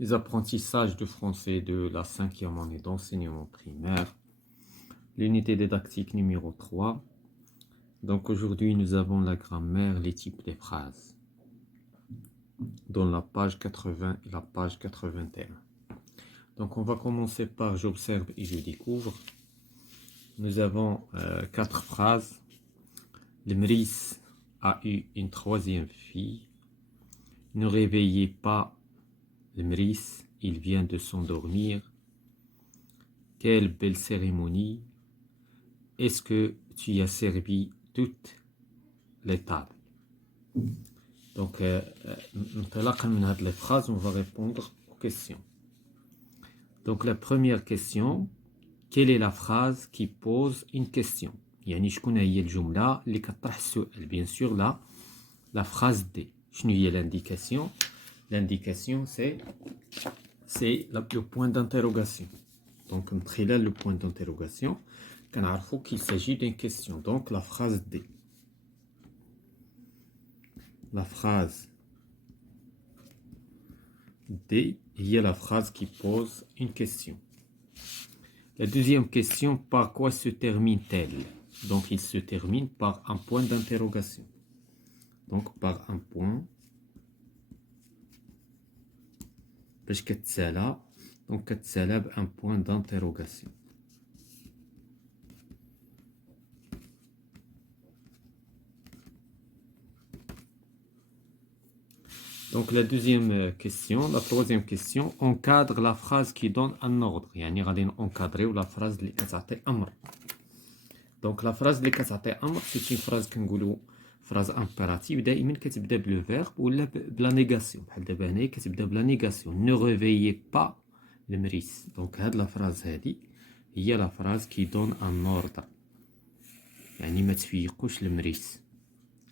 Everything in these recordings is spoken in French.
Les apprentissages de français de la 5e année d'enseignement primaire, l'unité didactique numéro 3. Donc aujourd'hui, nous avons la grammaire, les types des phrases, dans la page 80 et la page 81. Donc on va commencer par j'observe et je découvre. Nous avons 4 phrases. Le Mris a eu une 3e fille. Ne réveillez pas le Mris, il vient de s'endormir. Quelle belle cérémonie. Est-ce que tu as servi toutes les tables? Donc, les phrases, on va répondre aux questions. Donc, la première question, quelle est la phrase qui pose une question? يعني شكون هي الجملة اللي كطرح السؤال؟ Bien sûr, là, la phrase D. شنو هي l'indication? L'indication, c'est le point d'interrogation. Donc, le point d'interrogation, كنعرفوا qu'il s'agit d'une question. Donc, la phrase D. La phrase D, il y a la phrase qui pose une question. La deuxième question, par quoi se termine-t-elle? Donc, il se termine par un point d'interrogation. Donc, par un point. Donc, un point d'interrogation. Donc, la troisième question, encadre la phrase qui donne un ordre. يعني غادي encadrer la phrase اللي كتعطي أمر. Donc, la phrase اللي كتعطي أمر, c'est une phrase كنقولوا phrase impérative دائما كتبدا بلو verbe ولا بلا نيغاسيون. بحال دابا هنايا كتبدا بلا نيغاسيون. Ne réveillez pas le Mris. Donc, هاد la phrase هادي هي la phrase qui donne un ordre. يعني ما تفيقوش المريس.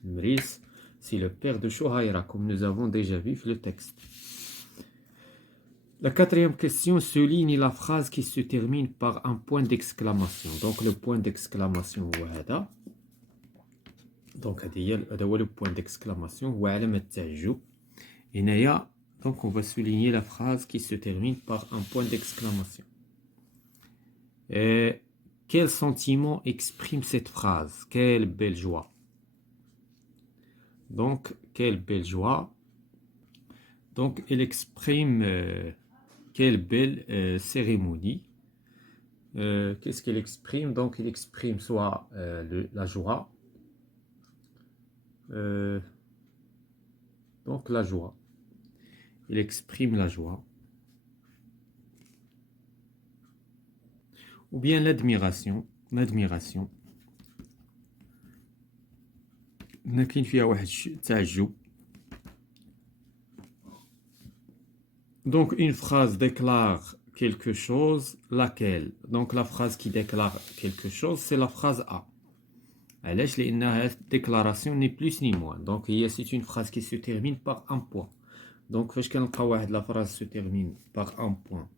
المريس c'est le père de Shohaira, comme nous avons déjà vu le texte. La quatrième question, souligne la phrase qui se termine par un point d'exclamation. Donc, le point d'exclamation, voilà. Donc, le point d'exclamation, voilà, et naya, donc, on va souligner la phrase qui se termine par un point d'exclamation. Quel sentiment exprime cette phrase? Quelle belle joie! Donc, quelle belle joie. Donc, elle exprime quelle belle cérémonie. Qu'est-ce qu'elle exprime? Donc, elle exprime soit la joie. Donc, la joie. Elle exprime la joie. Ou bien l'admiration. L'admiration. لكن فيها واحد التعجب. Donc, une phrase déclare quelque chose, laquelle? Donc, la phrase qui déclare quelque chose, c'est la phrase A. علاش؟ لأنها déclaration ni plus ni moins. Donc, c'est une phrase qui se termine par un point. Donc, فاش كنلقاو واحد la phrase se termine par un point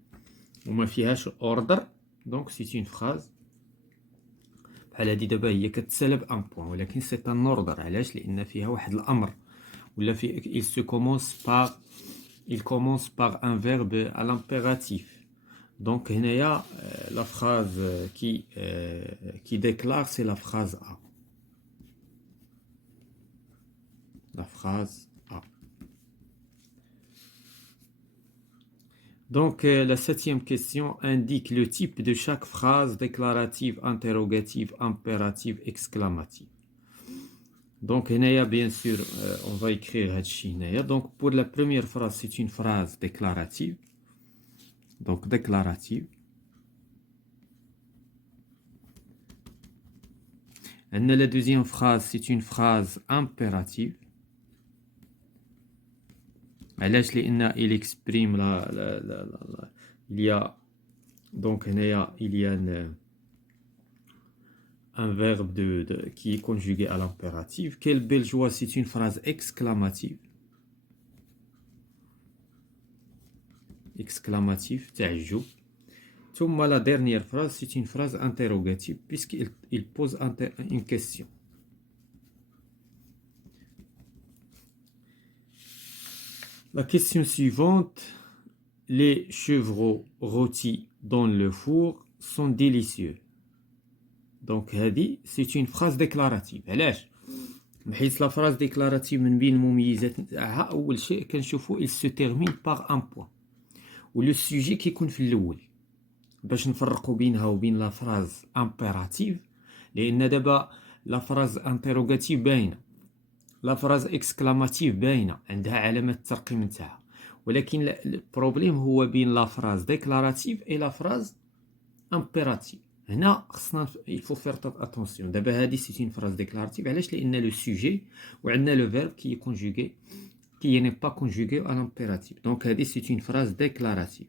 وما فيهاش ordre, donc c'est une phrase بحال هادي دابا هي كتسالى بان بوان ولكن سي ان اوردر. علاش؟ لان فيها واحد الامر ولا في il commence par un verbe à l'impératif. Donc هنايا la phrase qui déclare, c'est la phrase A. La phrase A. Donc, la septième question indique le type de chaque phrase déclarative, interrogative, impérative, exclamative. Donc, bien sûr, on va écrire هادشي. Donc, pour la première phrase, c'est une phrase déclarative. Donc, déclarative. Et la deuxième phrase, c'est une phrase impérative. علاش؟ لأن il exprime il y a donc il y a un verbe qui est conjugué à l'impératif. Quelle belle joie, c'est une phrase exclamative. Exclamative, تعجب. ثم la dernière phrase, c'est une phrase interrogative puisqu'il pose une question. La question suivante, les chevreaux rôtis dans le four sont délicieux. Donc هذه c'est une phrase déclarative. علاش؟ حيت la phrase déclarative من بين المميزات نتاعها أول شيء كنشوفو il se termine par un point. و لو سوجي كيكون في الأول. باش نفرقوا بينها وبين لا phrase impérative لأن دابا لا phrase interrogative باينة. لا phrase exclamative باينة عندها علامة الترقيم نتاعها. ولكن البروبليم هو بين لا phrase déclarative et la phrase impérative. هنا خصنا il faut faire attention. دابا هذه c'est une phrase déclarative علاش؟ لأن لو سوجي وعندنا لو verbe qui est conjugué qui n'est pas conjugué à l'impératif. Donc هذه c'est une phrase déclarative.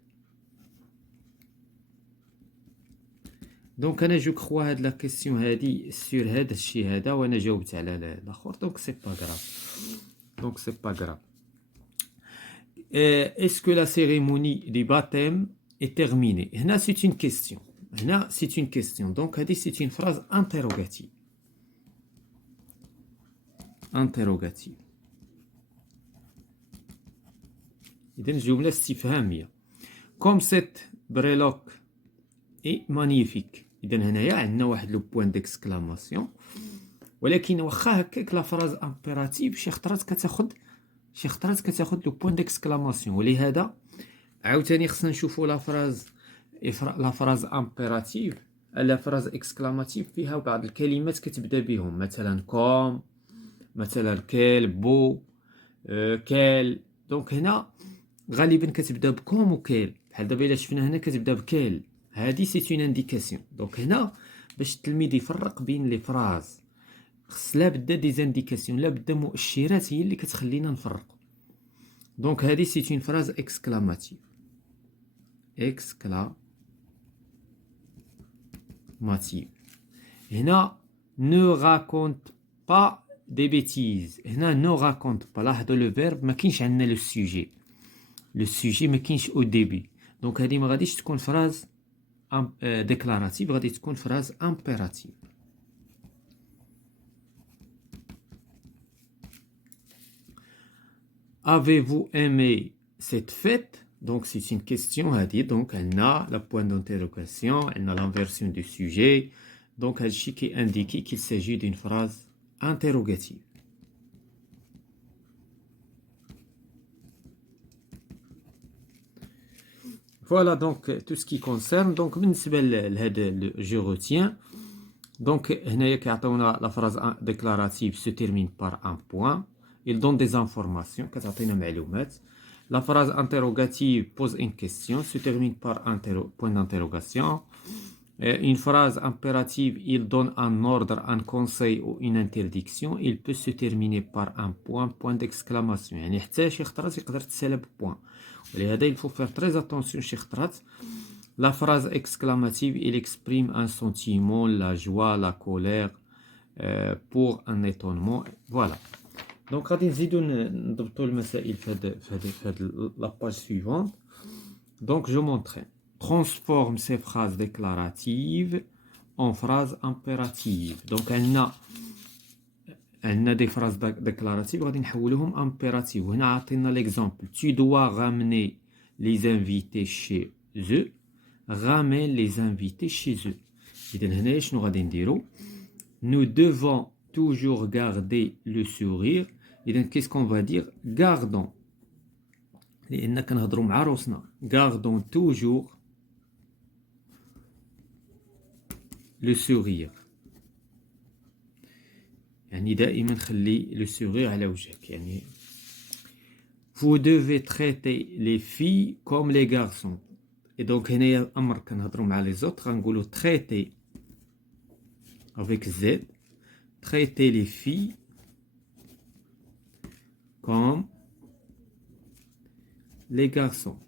دونك انا جو كخوا هاد لا كيسيون هادي سور هاد الشيء هذا وانا جاوبت على الاخر دونك سي با غراف. دونك سي با غراف. اسكو لا سيريموني دي باتيم اي تيرميني؟ هنا سي اون كيسيون. هنا سي اون كيسيون. دونك هادي سي اون فراز انتيروغاتيف. انتيروغاتيف. اذا جمله استفهاميه. كوم سيت بريلوك اي مانيفيك. اذا هنايا عندنا واحد لو بوين ديكسكلاماسيون. ولكن واخا هكاك لا فراز امبيراتيف شي خطرات كتاخذ لو بوين ديكسكلاماسيون. ولهذا عاوتاني خصنا نشوفوا لا فراز امبيراتيف لا فراز اكسكلاماتيف فيها بعض الكلمات كتبدا بهم مثلا كوم مثلا كيل بو كيل. دونك هنا غالبا كتبدا بكوم وكيل. بحال دابا الا شفنا هنا كتبدا بكيل. هذه سي اون انديكاسيون. دونك هنا باش التلميذ يفرق بين لي فراز خص لا بدا دي زانديكاسيون لا بدا مؤشرات هي اللي كتخلينا نفرقوا. دونك هذه سي اون فراز اكسكلاماتيف. اكسكلاماتيف. هنا نو راكونت با دي بيتيز. هنا نو راكونت با. لاحظوا لو فيرب ما كاينش عندنا لو سوجي. لو سوجي ما كاينش او ديبي. دونك هذه ما غاديش تكون فراز déclarative, غادي تكون phrase impérative. Avez-vous aimé cette fête? Donc c'est une question هذه. donc elle a la point d'interrogation, elle a l'inversion du sujet. donc هادشي qui indique qu'il s'agit d'une phrase interrogative. Voilà donc tout ce qui concerne. donc بالنسبة لهذا je retiens. donc هنايا كيعطيونا la phrase déclarative se termine par un point. il donne des informations كتعطينا معلومات. la phrase interrogative pose une question se termine par un point d'interrogation. une phrase impérative il donne un ordre, un conseil ou une interdiction. il peut se terminer par un point d'exclamation. يعني حتى شي خطرات يقدر تسالى بpoint. ولهذا il faut faire très attention شي خطرات. la phrase exclamative il exprime un sentiment, la joie, la colère, pour un étonnement. voilà. donc غادي نزيدو نضبطوا المسائل في هاد la page suivante. donc je m'entraîne. transforme ces phrases déclaratives en phrases impératives. donc عندنا des phrases déclaratives غادي نحولوهم impératives. وهنا عطينا l'exemple. tu dois ramener les invités chez eux. ramène les invités chez eux. إذن هنا شنو غادي نديرو؟ nous devons toujours garder le sourire. إذن qu'est-ce qu'on va dire? gardons. لأن كنهضروا مع روسنا. gardons toujours le sourire. يعني دائما خلي le sourire على وجهك. يعني vous devez traiter les filles comme les garçons. et donc هنايا أمر كنهضروا مع les autres غنقولوا traiter avec Z. traiter les filles comme les garçons.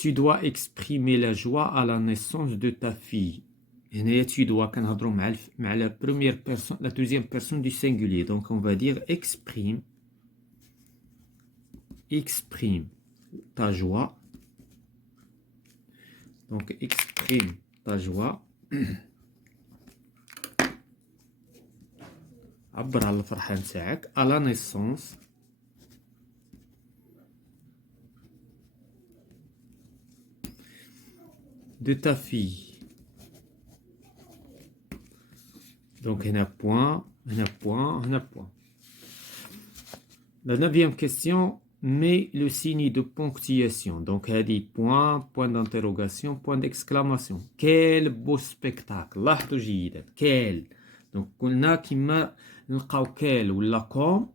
tu dois exprimer la joie à la naissance de ta fille. هنا tu dois كنهضروا مع la première personne, la deuxième personne du singulier. donc on va dire exprime ta joie. donc exprime ta joie عبر على الفرحة نتاعك à la naissance de ta fille. Donc هنا point, هنا point, هنا point. La 9e question, met le signe de ponctuation. Donc elle dit point, point d'interrogation, point d'exclamation. Quel beau spectacle. لاحظوا جيدا. Quel. Donc قلنا كما نلقاو quel ولا comme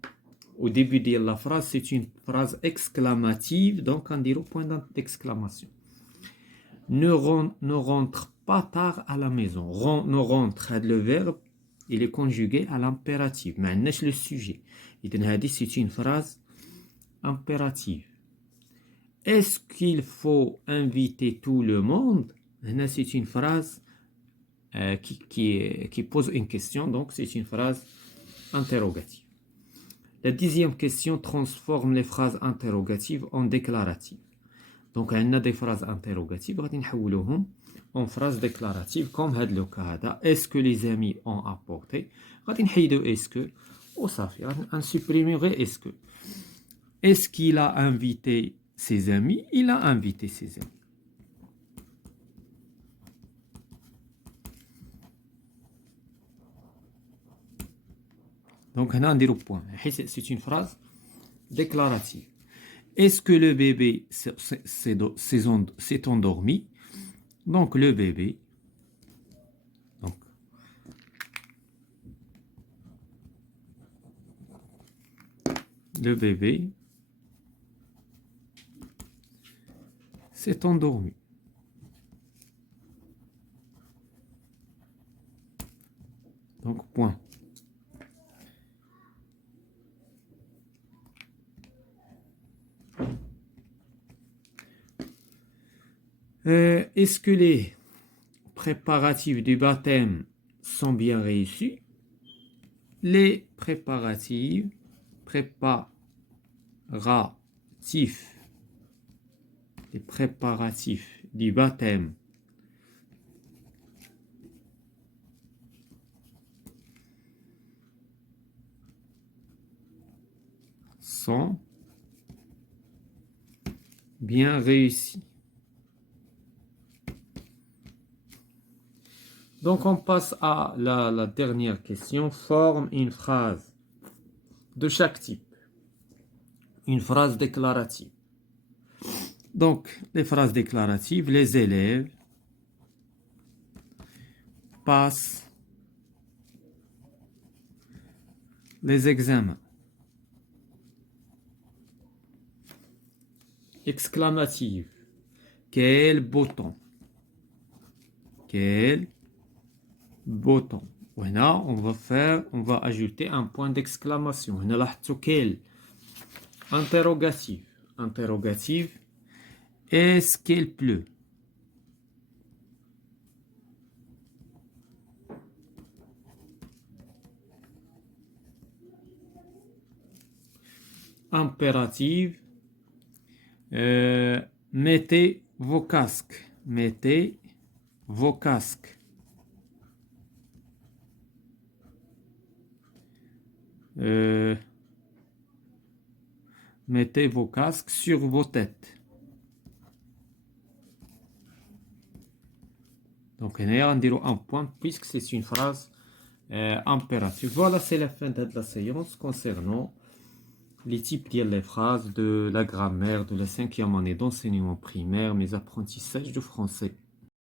au début de la phrase, c'est une phrase exclamative. Donc on dirait point d'exclamation. Ne rentre pas tard à la maison. Ne rentre, le verbe, il est conjugué à l'impératif. Mais le sujet. C'est une phrase impérative. Est-ce qu'il faut inviter tout le monde? C'est une phrase qui pose une question. Donc c'est une phrase interrogative. La 10e question transforme les phrases interrogatives en déclaratives. Donc, on a des phrases interrogatives, on va en phrases déclaratives, comme le cas. Est-ce que les amis ont apporté? On va est-ce que? Ou ça fait, on supprimerait est-ce que. Est-ce qu'il a invité ses amis? Il a invité ses amis. Donc, on a un point. C'est une phrase déclarative. Est-ce que le bébé s'est endormi? Donc, le bébé. Donc, le bébé s'est endormi. Donc, point. Est-ce que les préparatifs du baptême sont bien réussis? Les préparatifs du baptême sont bien réussis. Donc, on passe à la dernière question. Forme une phrase de chaque type. Une phrase déclarative. Donc, les phrases déclaratives, les élèves passent les examens. Exclamative. Quel beau temps. Quel beau temps. Voilà, on va ajouter un point d'exclamation. On a quel. Interrogative. Interrogative. Est-ce qu'il pleut? Impérative. Mettez vos casques. Mettez vos casques. Mettez vos casques sur vos têtes. Donc, on a un point puisque c'est une phrase impérative. Voilà, c'est la fin de la séance concernant les types de phrases de la grammaire de la 5e année d'enseignement primaire, mes apprentissages de français.